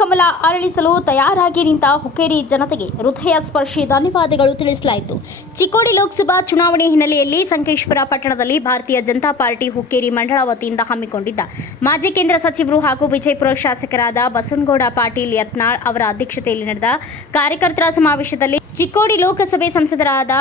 ಕಮಲ ಅರಳಿಸಲು ತಯಾರಾಗಿ ನಿಂತ ಹುಕ್ಕೇರಿ ಜನತೆಗೆ ಹೃದಯ ಸ್ಪರ್ಶಿ ಧನ್ಯವಾದಗಳು ತಿಳಿಸಲಾಯಿತು. ಚಿಕ್ಕೋಡಿ ಲೋಕಸಭಾ ಚುನಾವಣೆ ಹಿನ್ನೆಲೆಯಲ್ಲಿ ಸಂಕೇಶ್ವರ ಪಟ್ಟಣದಲ್ಲಿ ಭಾರತೀಯ ಜನತಾ ಪಾರ್ಟಿ ಹುಕ್ಕೇರಿ ಮಂಡಳ ವತಿಯಿಂದ ಹಮ್ಮಿಕೊಂಡಿದ್ದ ಮಾಜಿ ಕೇಂದ್ರ ಸಚಿವರು ಹಾಗೂ ವಿಜಯಪುರ ಶಾಸಕರಾದ ಬಸನಗೌಡ ಪಾಟೀಲ್ ಯತ್ನಾಳ್ ಅವರ ಅಧ್ಯಕ್ಷತೆಯಲ್ಲಿ ನಡೆದ ಕಾರ್ಯಕರ್ತರ ಸಮಾವೇಶದಲ್ಲಿ ಚಿಕ್ಕೋಡಿ ಲೋಕಸಭೆ ಸಂಸದರಾದ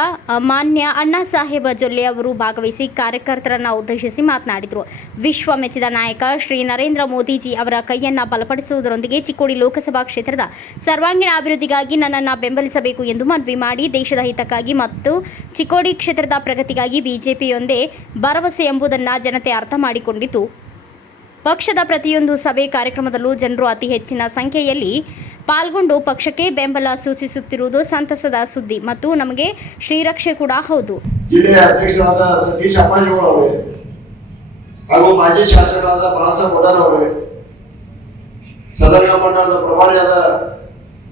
ಮಾನ್ಯ ಅಣ್ಣಾ ಸಾಹೇಬ ಜೊಲ್ಲೆ ಅವರು ಭಾಗವಹಿಸಿ ಕಾರ್ಯಕರ್ತರನ್ನು ಉದ್ದೇಶಿಸಿ ಮಾತನಾಡಿದರು. ವಿಶ್ವ ಮೆಚ್ಚಿದ ನಾಯಕ ಶ್ರೀ ನರೇಂದ್ರ ಮೋದಿಜಿ ಅವರ ಕೈಯನ್ನು ಬಲಪಡಿಸುವುದರೊಂದಿಗೆ ಚಿಕ್ಕೋಡಿ ಲೋಕಸಭಾ ಕ್ಷೇತ್ರದ ಸರ್ವಾಂಗೀಣ ಅಭಿವೃದ್ಧಿಗಾಗಿ ನನ್ನನ್ನು ಬೆಂಬಲಿಸಬೇಕು ಎಂದು ಮನವಿ ಮಾಡಿ ದೇಶದ ಹಿತಕ್ಕಾಗಿ ಮತ್ತು ಚಿಕ್ಕೋಡಿ ಕ್ಷೇತ್ರದ ಪ್ರಗತಿಗಾಗಿ ಬಿಜೆಪಿಯೊಂದೇ ಭರವಸೆ ಎಂಬುದನ್ನು ಜನತೆ ಅರ್ಥ ಮಾಡಿಕೊಂಡಿದ್ದು, ಪಕ್ಷದ ಪ್ರತಿಯೊಂದು ಸಭೆ ಕಾರ್ಯಕ್ರಮದಲ್ಲೂ ಜನರು ಅತಿ ಹೆಚ್ಚಿನ ಸಂಖ್ಯೆಯಲ್ಲಿ ಪಾಲ್ಗೊಂಡು ಪಕ್ಷಕ್ಕೆ ಬೆಂಬಲ ಸೂಚಿಸುತ್ತಿರುವುದು ಸಂತಸದ ಸುದ್ದಿ ಮತ್ತು ನಮಗೆ ಶ್ರೀರಕ್ಷೆ ಕೂಡ ಹೌದು. ಜಿಲ್ಲೆಯ ಅಧ್ಯಕ್ಷರಾದ ಸತೀಶ್ ಅಪ್ಪಾಜಿಗಳು ಅವರೇ ಹಾಗೂ ಮಾಜಿ ಶಾಸಕರಾದ ಬಾಳಾಸಾಹೇಬ್ ವಡಾರ್ ಅವರೇ, ಸದನ ಮಂಡಳದ ಪ್ರಭಾರಿಯಾದ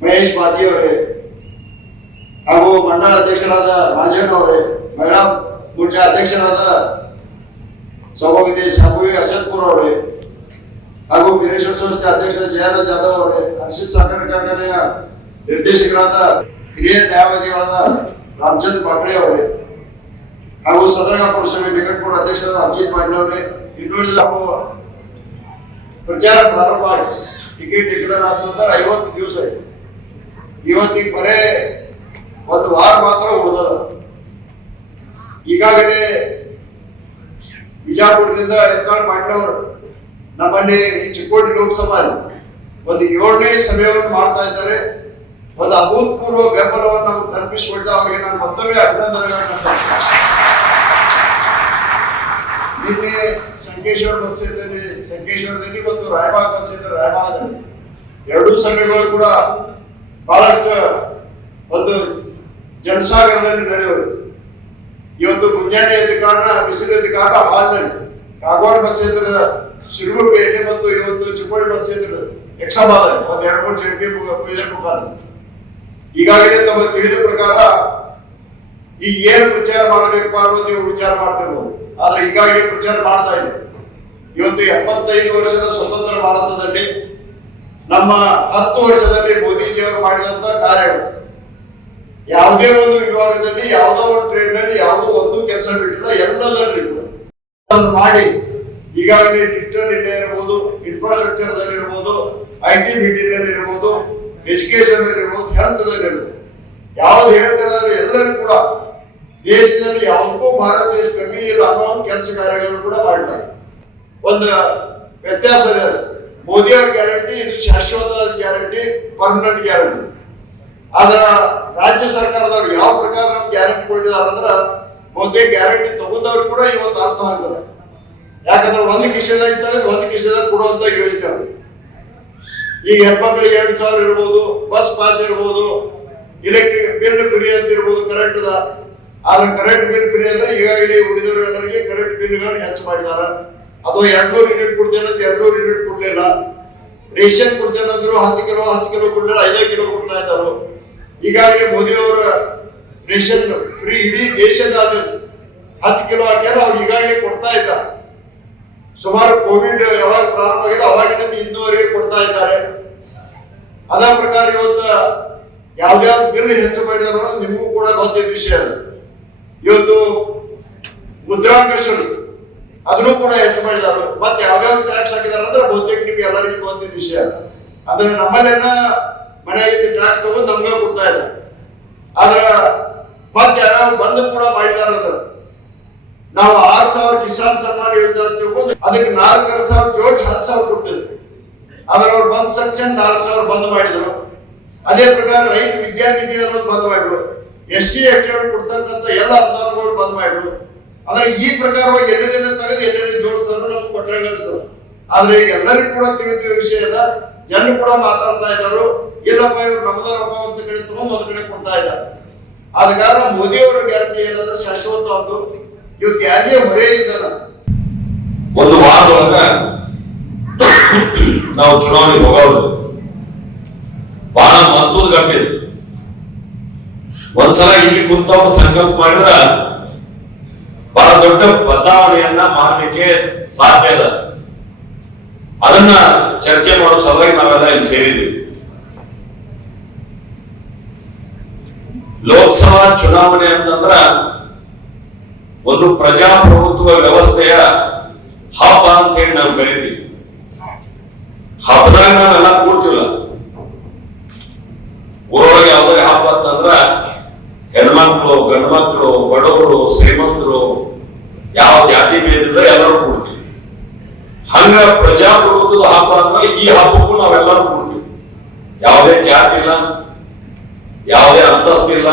ಮಹೇಶ್ ಬಾದಿ ಅವರೇ ಹಾಗೂ ಮಂಡಳ ಅಧ್ಯಕ್ಷರಾದ ರಾಜನ್ ಅವರೇ, ಮಹಿಳಾ ಮೋರ್ಚಾ ಅಧ್ಯಕ್ಷರಾದ ಸೌಭಾಗ್ಯದೇವಿ ಸಾಬುವಿ ಅಸದ್ಪುರ್ ಅವರೇ ಹಾಗೂ ವೀರೇಶ್ವರ ಸಂಸ್ಥೆ ಅಧ್ಯಕ್ಷ ಜಯರಾಜ್ ಜಾಧವ್ ಅವರೇ, ಹರ್ಷಿತ್ ಸಾಗರ ಕಾರ್ಖಾನೆಯ ನಿರ್ದೇಶಕರಾದ ಹಿರಿಯ ನ್ಯಾಯವಾದಿಗಳಾದ ರಾಮಚಂದ್ರ ಪಾಟೀಲ್ ಅವರೇ ಹಾಗೂ ಸದನ ಪುರಸಭೆ ವೆಂಕಟಪುರ ಅಧ್ಯಕ್ಷರಾದ ಅಭಿಜಿತ್ ಪಾಟೀಲ್ ಅವರೇ, ಇನ್ನುಳಿದ ಪ್ರಚಾರ ಪ್ರಾರಂಭ ಆಗಿ ಟಿಕೆಟ್ ಡಿಕ್ಲೇರ್ ಆದ ನಂತರ 50 ದಿವಸ ಆಯ್ತು. ಇವತ್ತಿಗೆ ಬರೇ ಒಂದು ವಾರ ಮಾತ್ರ ಉಳಿದದ. ಈಗಾಗಲೇ ಬಿಜಾಪುರದಿಂದ ಯತ್ನಾಳ್ ಪಾಟೀಲ್ ಅವರು ನಮ್ಮಲ್ಲಿ ಚಿಕ್ಕೋಡಿ ಲೋಕಸಭಾ ಒಂದು 7ನೇ ಸಭೆಯನ್ನು ಮಾಡ್ತಾ ಇದ್ದಾರೆ. ಒಂದು ಅಭೂತಪೂರ್ವ ಬೆಂಬಲವನ್ನು ನಾವು ಕಲ್ಪಿಸಿಕೊಟ್ಟಿದ್ದ ಅವರಿಗೆ ನಾನು ಮತ್ತೊಮ್ಮೆ ಅಭಿನಂದನೆಗಳನ್ನು ನಿನ್ನೆ ಸಂಕೇಶ್ವರದಲ್ಲಿ ಮತ್ತು ರಾಯಬಾಗ್ ಕ್ಷೇತ್ರ ರಾಯಬಾಗದಲ್ಲಿ 2 ಸಭೆಗಳು ಕೂಡ ಬಹಳಷ್ಟು ಒಂದು ಜನಸಾಗರದಲ್ಲಿ ನಡೆಯುವುದು. ಇವತ್ತು ಮುಂಜಾನೆ ಎದ್ದ ಕಾರಣ ಬಿಸಿಲೆದ್ದ ಕಾರಣ ಹಾಲ್ನಲ್ಲಿ ಕಾಗವಾಡ ಬಸ್ ಕ್ಷೇತ್ರದ ಶಿರುಗುಪ್ಪೆಯಲ್ಲಿ ಮತ್ತು ಇವತ್ತು ಚಿಕ್ಕೋಡಿ ಬಸ್ ಕ್ಷೇತ್ರದ ಯಕ್ಷಮಾದ ಒಂದು 2-3 ಜಡ್ಪಿ ಮುಖಾಂತರ ಈಗಾಗಲೇ ತಮಗೆ ತಿಳಿದ ಪ್ರಕಾರ ಈ ಏನು ಪ್ರಚಾರ ಮಾಡಬೇಕು ಅನ್ನೋದು ನೀವು ವಿಚಾರ ಮಾಡ್ತಿರ್ಬೋದು. ಆದ್ರೆ ಈಗಾಗಲೇ ಪ್ರಚಾರ ಮಾಡ್ತಾ ಇದೆ. ಇವತ್ತು 75 ವರ್ಷದ ಸ್ವತಂತ್ರ ಭಾರತದಲ್ಲಿ ನಮ್ಮ 10 ವರ್ಷದಲ್ಲಿ ಮೋದಿಜಿಯವರು ಮಾಡಿದಂತ ಕಾರ್ಯಗಳು ಯಾವುದೇ ಒಂದು ವಿಭಾಗದಲ್ಲಿ ಯಾವುದೋ ಒಂದು ಟ್ರೇಡ್ ನಲ್ಲಿ ಯಾವುದೋ ಒಂದು ಕೆಲಸ ಬಿಟ್ಟಿಲ್ಲ, ಎಲ್ಲದರಲ್ಲಿ ಕೂಡ ಮಾಡಿ ಈಗಾಗಲೇ ಡಿಜಿಟಲ್ ಇಂಡಿಯಾ ಇರ್ಬೋದು, ಇನ್ಫ್ರಾಸ್ಟ್ರಕ್ಚರ್ ದಲ್ಲಿ ಇರ್ಬೋದು, IT ದಲ್ಲಿ ಇರ್ಬೋದು, ಎಜುಕೇಶನ್ ದಲ್ಲಿ ಇರ್ಬೋದು, ಹೆಲ್ತ್ ದಲ್ಲಿ ಇರ್ಬೋದು, ಯಾವ್ದು ಹೇಳ್ತಾರೆ ಎಲ್ಲರೂ ಕೂಡ ದೇಶದಲ್ಲಿ ಯಾವುದಕ್ಕೂ ಭಾರತ ದೇಶ ಕಮ್ಮಿ ಇಲ್ಲ ಅನ್ನೋ ಕೆಲಸ ಕಾರ್ಯಗಳನ್ನು ಕೂಡ ಮಾಡಿದ್ದಾರೆ. ಒಂದು ವ್ಯತ್ಯಾಸ ಇದೆ. ಮೋದಿ ಅವರ ಗ್ಯಾರಂಟಿ ಇದು ಶಾಶ್ವತ ಗ್ಯಾರಂಟಿ, ಪರ್ಮನೆಂಟ್ ಗ್ಯಾರಂಟಿ. ಆದ್ರ ರಾಜ್ಯ ಸರ್ಕಾರದವ್ರು ಯಾವ ಪ್ರಕಾರ ನಮ್ಗೆ ಗ್ಯಾರಂಟಿ ಕೊಟ್ಟಿದ್ದಾರೆ ಅಂದ್ರೆ ಬಹುತೇಕ ಗ್ಯಾರಂಟಿ ತಗೊಂಡವ್ರು ಕೂಡ ಇವತ್ತು ಅರ್ಥ ಆಗ್ತದೆ. ಯಾಕಂದ್ರೆ ಒಂದು ಕಿಶೆದಾಗ ಇದ್ದಾಗ ಒಂದು ಕಿಶೆದಾಗ ಕೊಡುವಂತ ಯೋಜನೆ ಅದು. ಈಗ ಹೆಣ್ಮಕ್ಳಿಗೆ 2,000 ಇರ್ಬೋದು, ಬಸ್ ಪಾಸ್ ಇರ್ಬೋದು, ಇಲೆಕ್ಟ್ರಿಕ್ ಬಿಲ್ ಫ್ರೀ ಅಂತ ಇರ್ಬೋದು, ಕರೆಂಟ್ ಅದ. ಆದ್ರೆ ಕರೆಂಟ್ ಬಿಲ್ ಫ್ರೀ ಅಂದ್ರೆ ಈಗಾಗಲೇ ಉಳಿದವರು ಎಲ್ಲರಿಗೆ ಕರೆಂಟ್ ಬಿಲ್ಗಳನ್ನು ಹೆಚ್ಚು ಮಾಡಿದಾರ. ಅದು 200 ಯೂನಿಟ್ ಕೊಡ್ತೇನೆ ಅಂತ 200 ಯೂನಿಟ್ ಕೊಡ್ಲಿಲ್ಲ. ರೇಷನ್ ಕೊಡ್ತೇನೆ ಅಂದ್ರು 10 ಕಿಲೋ ಕೊಡ್ಲಿಲ್ಲ, 5 ಕಿಲೋ ಕೊಡ್ತಾ ಇದ್ದಾರೆ. ಈಗಾಗಲೇ ಮೋದಿ ಅವರ ರೇಷನ್ ಫ್ರೀ ಇಡೀ ದೇಶದ 10 ಕಿಲೋ ಹಾಕ್ಯಾರ, ಅವ್ರು ಈಗಾಗಲೇ ಕೊಡ್ತಾ ಇದ್ದಾರೆ. ಸುಮಾರು ಕೋವಿಡ್ ಯಾವಾಗ ಪ್ರಾರಂಭ ಆಗಿದೆ ಅವಾಗಿನಿಂದ ಇನ್ನೂವರೆಗೆ ಕೊಡ್ತಾ ಇದ್ದಾರೆ. ಅದ ಪ್ರಕಾರ ಇವತ್ತು ಯಾವ್ದಾವ್ದು ಬಿಲ್ ಹೆಚ್ಚು ಮಾಡಿದಾರ ನಿಮಗೂ ಕೂಡ ಗೊತ್ತಿದ್ದ ವಿಷಯ ಅದು. ಇವತ್ತು ಮುದ್ರಾಂಕ ಶುಲ್ಕ ಅದನ್ನು ಕೂಡ ಹೆಚ್ಚು ಮಾಡಿದಾರು. ಮತ್ತೆ ಯಾವ್ಯಾವ ಟ್ಯಾಕ್ಸ್ ಹಾಕಿದಾರ ಅಂದ್ರೆ ಬಹುತೇಕ ನಿಮ್ಗೆ ಎಲ್ಲರಿಗೂ ಗೊತ್ತಿದ್ದ ವಿಷಯ ಅದು. ಅಂದ್ರೆ ನಮ್ಮಲ್ಲೇನ ಮನೆಯಾಗಿದ್ದ ಟ್ಯಾಕ್ಸ್ ತಗೊಂಡು ನಮ್ಗೆ ಕೊಡ್ತಾ ಇದ್ದಾರೆ. ಆದ್ರ ಮತ್ತೆ ಯಾವ್ಯಾವ ಬಂದ್ ಕೂಡ ಮಾಡಿದಾರ ಅಂದ್ರೆ ನಾವು 6,000 ಕಿಸಾನ್ ಸನ್ಮಾನ್ ಯೋಜನೆ ಅಂತ ತಿಳ್ಕೊಂಡು ಅದಕ್ಕೆ 4,500 ಜೋಡಿಸಿ 10,000 ಕೊಡ್ತಿದ್ರು. ಆದ್ರೆ ಅವ್ರು ಬಂದ್ ಸೆಕ್ಷನ್ 4,000 ಬಂದ್ ಮಾಡಿದ್ರು. ಅದೇ ಪ್ರಕಾರ ರೈತ ವಿದ್ಯಾನಿಧಿ ಅನ್ನೋದು ಬಂದ್ ಮಾಡಿದ್ರು. SC ST ಕೊಡ್ತಕ್ಕಂಥ ಎಲ್ಲ ಅನುದಾನಗಳು ಬಂದ್ ಮಾಡಿದ್ರು. ಅಂದ್ರೆ ಈ ಪ್ರಕಾರವಾಗಿ ಎಲ್ಲೆಲ್ಲ ತೆಗೆದು ಎಲ್ಲೆಲ್ಲ ಜೋಡಿಸ್ತಾರೋ ನಮ್ಗೆ ಕೊಟ್ಟರೆ ಅನಿಸ್ತದೆ. ಆದ್ರೆ ಎಲ್ಲರಿಗೂ ಕೂಡ ತಿಳಿದ ವಿಷಯ ಇಲ್ಲ. ಜನರು ಕೂಡ ಮಾತಾಡ್ತಾ ಇದ್ದಾರೆ, ಇಲ್ಲಪ್ಪ ಇವ್ರು ನಮ್ಮದವರಪ್ಪ ಒಂದು ಕಡೆ ತಗೊಂಡು ಒಂದು ಕಡೆ ಕೊಡ್ತಾ ಇದ್ದಾರೆ. ಆದ ಕಾರಣ ಮೋದಿ ಅವರ ಗ್ಯಾರಂಟಿ ಏನಂದ್ರೆ ಶಾಶ್ವತ ಒಂದು ಇವತ್ತು ಯಾರೇ ಹೊರೆ ಇದ್ದಲ್ಲ. ಒಂದು ವಾರದೊಳಗ ನಾವು ಚುನಾವಣೆಗೆ ಹೋಗೋದು ಬಹಳ ಮಹತ್ವದ ಘಟನೆ. ಒಂದ್ಸಲ ಇಲ್ಲಿ ಕುಂತವ್ರು ಸಂಕಲ್ಪ ಮಾಡಿದ್ರ ಬಹಳ ದೊಡ್ಡ ಬದಲಾವಣೆಯನ್ನ ಮಾಡಲಿಕ್ಕೆ ಸಾಧ್ಯ ಅದ. ಅದನ್ನ ಚರ್ಚೆ ಮಾಡೋ ಸಲುವಾಗಿ ನಾವೆಲ್ಲ ಇಲ್ಲಿ ಸೇರಿದ್ದೀವಿ. ಲೋಕಸಭಾ ಚುನಾವಣೆ ಅಂತಂದ್ರ ಒಂದು ಪ್ರಜಾಪ್ರಭುತ್ವ ವ್ಯವಸ್ಥೆಯ ಹಬ್ಬ ಅಂತ ಹೇಳಿ ನಾವು ಕರಿತೀವಿ. ಹಬ್ಬದಾಗ ನಾವೆಲ್ಲ ಕೂಡ್ತಿಲ್ಲ. ಊರೊಳಗೆ ಯಾವುದೇ ಹಬ್ಬ ಅಂತಂದ್ರ ಹೆಣ್ಮಕ್ಳು, ಗಂಡ್ಮಕ್ಳು, ಬಡವರು, ಶ್ರೀಮಂತರು, ಯಾವ ಜಾತಿ ಭೇದ ಎಲ್ಲರೂ ಕೂಡ್ತೀವಿ. ಹಂಗ ಪ್ರಜಾಪ್ರಭುತ್ವದ ಹಬ್ಬ ಅಂದ್ರೆ ಈ ಹಬ್ಬಕ್ಕೂ ನಾವೆಲ್ಲರೂ ಕೂಡ್ತೀವಿ. ಯಾವುದೇ ಜಾತಿ ಇಲ್ಲ, ಯಾವುದೇ ಅಂತಸ್ತಿಲ್ಲ,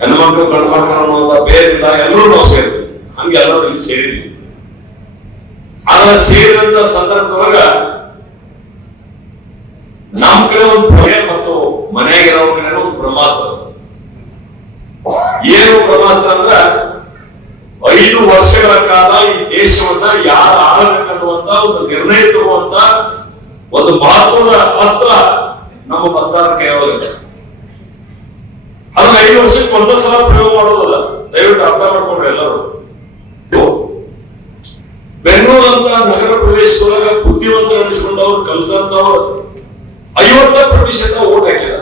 ಹೆಣ್ಮಕ್ಳು ಗಂಡ್ಮಕ್ಳು ಅನ್ನುವಂತ ಬೇರಿಲ್ಲ, ಎಲ್ಲರೂ ನಾವು ಸೇರ್ತೀವಿ. ಹಂಗೆ ಎಲ್ಲರೂ ಇಲ್ಲಿ ಸೇರಿದ್ವಿ. ಆದ್ರೆ ಸೇರಿದಂತ ಸಂದರ್ಭದೊಳಗ ನಮ್ ಕಡೆ ಒಂದು ಭಯ ಮತ್ತು ಮನೆಯಾಗಿರೋರ ಕಡೆ ಒಂದು ಬ್ರಹ್ಮಾಸ್ತ್ರ. ಏನು ಬ್ರಹ್ಮಾಸ್ತ್ರ ಅಂದ್ರ 5 ವರ್ಷಗಳ ಕಾಲ ಈ ದೇಶವನ್ನ ಯಾರು ಆಳಬೇಕನ್ನುವಂತ ಒಂದು ನಿರ್ಣಯ ತರುವಂತ ಒಂದು ಮಹತ್ವದ ಅಸ್ತ್ರ ನಮ್ಮ ಮತದಾರ ಕೈಯೊಳಗೆ. ಅದನ್ನ 5 ವರ್ಷಕ್ಕೆ ಒಂದೇ ಸಲ ಪ್ರಯೋಗ ಮಾಡೋದಲ್ಲ. ದಯವಿಟ್ಟು ಅರ್ಥ ಮಾಡ್ಕೊಂಡ್ರೆ ಎಲ್ಲರೂ. ಬೆಂಗಳೂರು ಅಂತ ನಗರ ಪ್ರದೇಶದೊಳಗ ಬುದ್ಧಿವಂತರ ಅನಿಸ್ಕೊಂಡವ್ರು, ಕಲಿತಂತವ್ರು 50% ಓಟ್ ಹಾಕಿದ.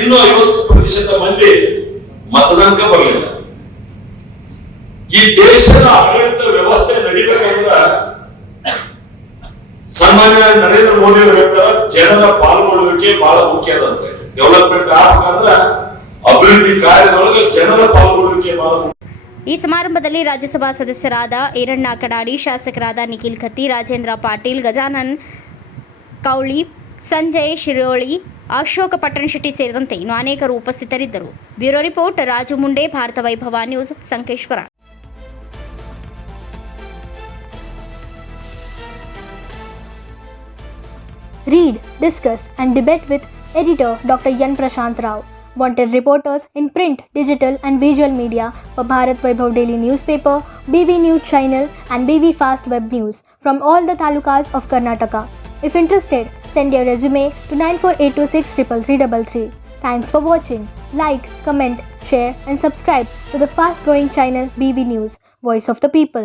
ಇನ್ನು 50% ಮಂದಿ ಮತದಾನಕ್ಕೆ ಬರಲಿಲ್ಲ. ಈ ದೇಶದ ಆಡಳಿತ ವ್ಯವಸ್ಥೆ ನಡಿಬೇಕಂದ್ರ ಸಾಮಾನ್ಯ ನರೇಂದ್ರ ಮೋದಿ ಅವರು ಹೇಳ್ತಾರ, ಜನರ ಪಾಲ್ಗೊಳ್ಳುವಿಕೆ ಬಹಳ ಮುಖ್ಯ ಅದಂತೆ. ಡೆವಲಪ್ಮೆಂಟ್ ಆಗ್ಬೇಕಂದ್ರ ಅಭಿವೃದ್ಧಿ ಕಾರ್ಯದೊಳಗೆ ಜನರ ಪಾಲ್ಗೊಳ್ಳುವಿಕೆ ಬಹಳ ಮುಖ್ಯ. ಈ ಸಮಾರಂಭದಲ್ಲಿ ರಾಜ್ಯಸಭಾ ಸದಸ್ಯರಾದ ಈರಣ್ಣ ಕಡಾಡಿ, ಶಾಸಕರಾದ ನಿಖಿಲ್ ಖತ್ತಿ, ರಾಜೇಂದ್ರ ಪಾಟೀಲ್, ಗಜಾನನ್ ಕೌಳಿ, ಸಂಜಯ್ ಶಿರೋಳಿ, ಅಶೋಕ ಪಟ್ಟಣಶೆಟ್ಟಿ ಸೇರಿದಂತೆ ಇನ್ನು ಅನೇಕರು ಉಪಸ್ಥಿತರಿದ್ದರು. ಬ್ಯೂರೋ ರಿಪೋರ್ಟ್ ರಾಜು ಮುಂಡೆ, ಭಾರತ ವೈಭವ news, Sankeshwar. Read, discuss and debate with editor Dr. Yan Prashant Rao. Wanted reporters in print, digital and visual media for Bharat Vaibhav Daily Newspaper, BV News Channel and BV Fast Web News from all the talukas of Karnataka. If interested, send your resume to 9482633333. Thanks for watching. Like, comment, share and subscribe to the fast growing channel BV News, Voice of the People.